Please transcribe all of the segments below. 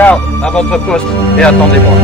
Garde, à votre poste et attendez-moi.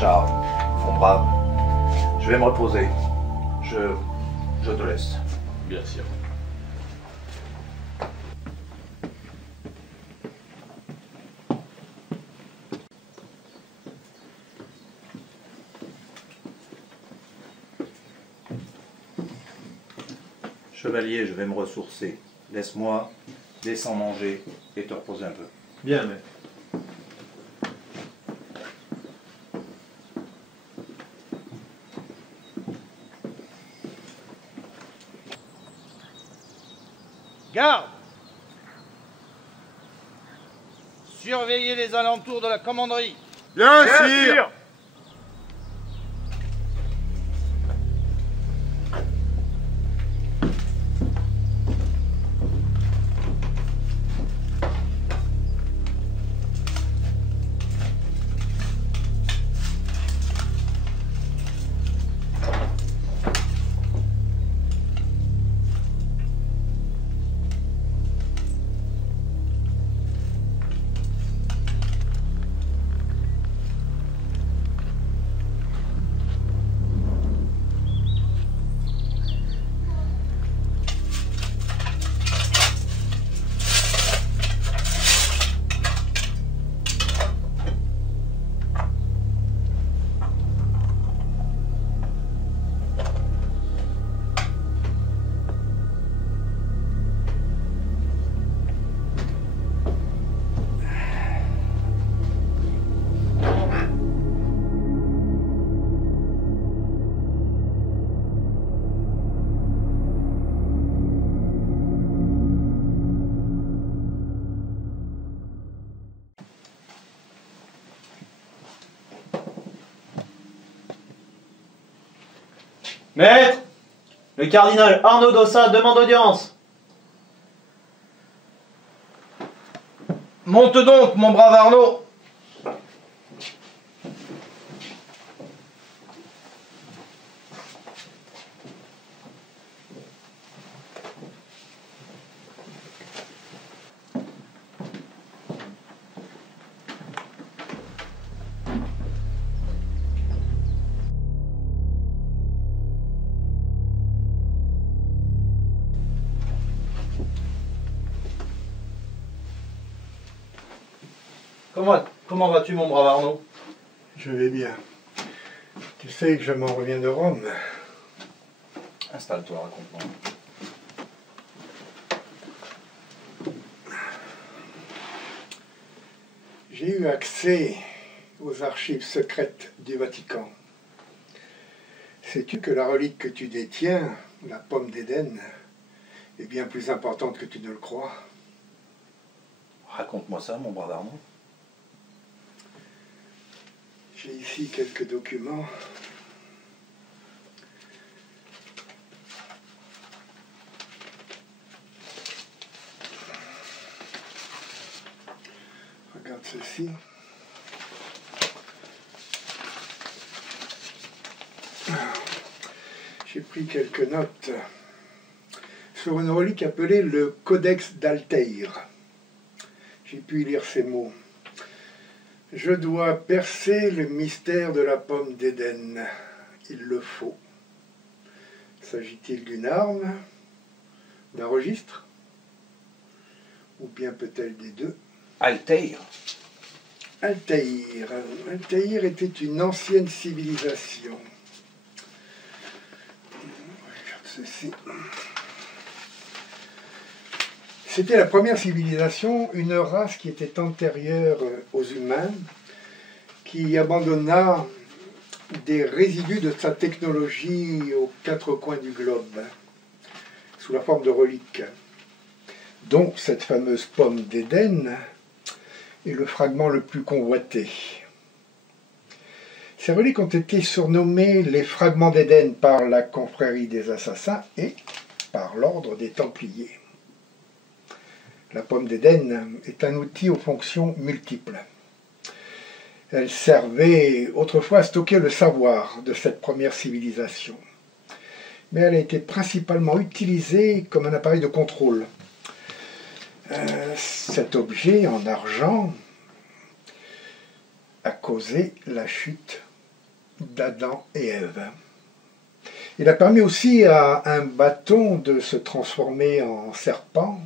Charles, mon brave, je vais me reposer. Je te laisse. Bien sûr. Chevalier, je vais me ressourcer. Laisse-moi, descends manger et te reposer un peu. Bien, maître. Garde! Surveillez les alentours de la commanderie. Bien, sire. Maître, le cardinal Arnaud d'Ossa demande audience. Monte donc, mon brave Arnaud. Comment vas-tu, mon brave Arnaud? Je vais bien. Tu sais que je m'en reviens de Rome. Installe-toi, raconte-moi. J'ai eu accès aux archives secrètes du Vatican. Sais-tu que la relique que tu détiens, la pomme d'Éden, est bien plus importante que tu ne le crois? Raconte-moi ça, mon brave Arnaud. J'ai ici quelques documents. Regarde ceci. J'ai pris quelques notes sur une relique appelée le Codex d'Altaïr. J'ai pu y lire ces mots. Je dois percer le mystère de la pomme d'Éden. Il le faut. S'agit-il d'une arme, d'un registre, ou bien peut-être des deux? Altaïr. Altaïr. Altaïr était une ancienne civilisation. Regarde ceci. C'était la première civilisation, une race qui était antérieure aux humains, qui abandonna des résidus de sa technologie aux quatre coins du globe, sous la forme de reliques, dont cette fameuse pomme d'Éden est le fragment le plus convoité. Ces reliques ont été surnommées les fragments d'Éden par la confrérie des assassins et par l'ordre des Templiers. La pomme d'Éden est un outil aux fonctions multiples. Elle servait autrefois à stocker le savoir de cette première civilisation. Mais elle a été principalement utilisée comme un appareil de contrôle. Cet objet en argent a causé la chute d'Adam et Ève. Il a permis aussi à un bâton de se transformer en serpent.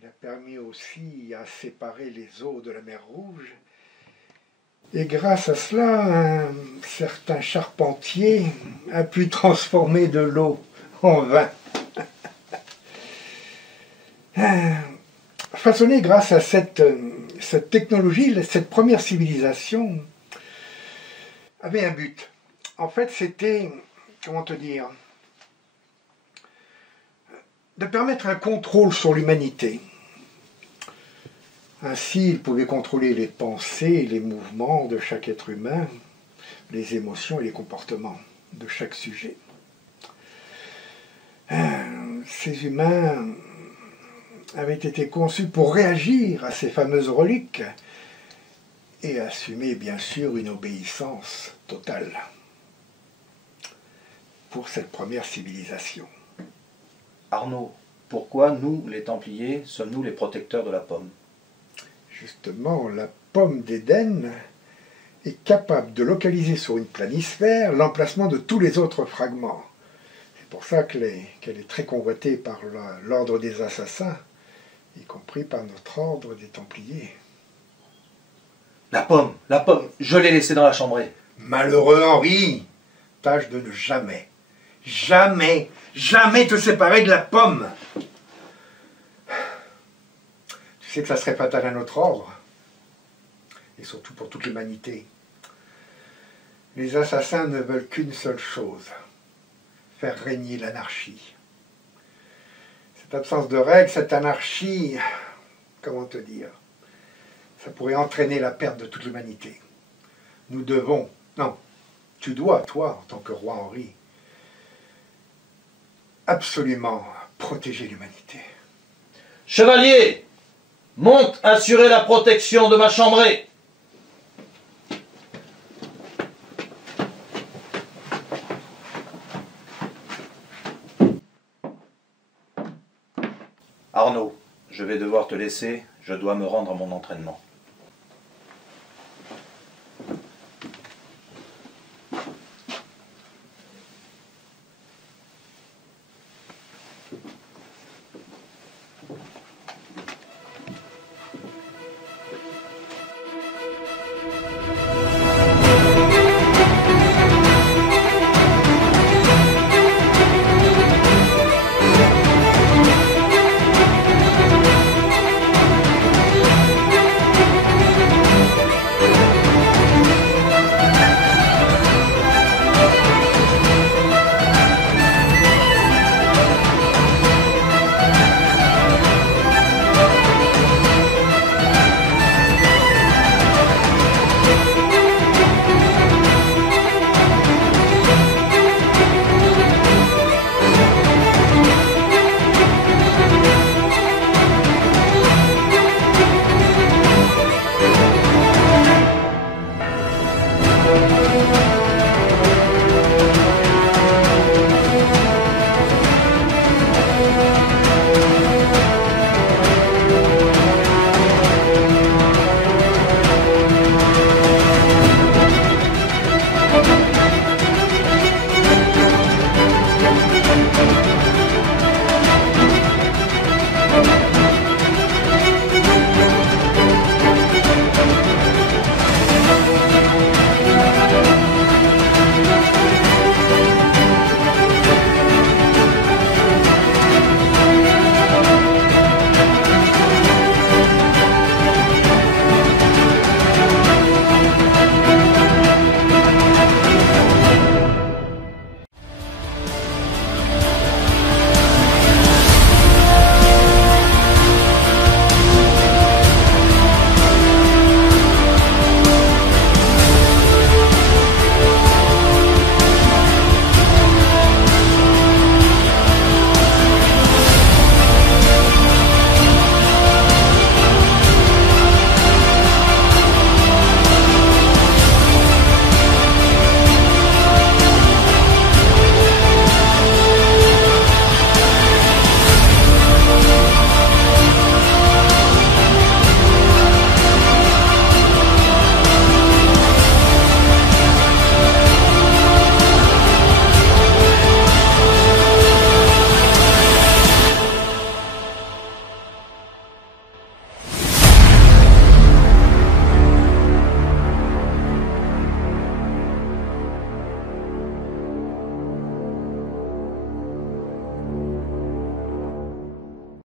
Il a permis aussi à séparer les eaux de la mer Rouge. Et grâce à cela, un certain charpentier a pu transformer de l'eau en vin. Façonné grâce à cette technologie, cette première civilisation avait un but. En fait, c'était, comment te dire, de permettre un contrôle sur l'humanité. Ainsi, il pouvait contrôler les pensées et les mouvements de chaque être humain, les émotions et les comportements de chaque sujet. Ces humains avaient été conçus pour réagir à ces fameuses reliques et assumer bien sûr une obéissance totale pour cette première civilisation. Arnaud, pourquoi nous, les Templiers, sommes-nous les protecteurs de la pomme? Justement, la pomme d'Éden est capable de localiser sur une planisphère l'emplacement de tous les autres fragments. C'est pour ça qu'elle est très convoitée par l'ordre des assassins, y compris par notre ordre des Templiers. La pomme, je l'ai laissée dans la chambrée. Malheureux Henri, tâche de ne jamais te séparer de la pomme. Tu sais que ça serait fatal à notre ordre, et surtout pour toute l'humanité. Les assassins ne veulent qu'une seule chose, faire régner l'anarchie. Cette absence de règles, cette anarchie, comment te dire, ça pourrait entraîner la perte de toute l'humanité. Nous devons, non, tu dois, toi, en tant que roi Henri, absolument protéger l'humanité. Chevalier, monte assurer la protection de ma chambrée. Arnaud, je vais devoir te laisser, je dois me rendre à mon entraînement.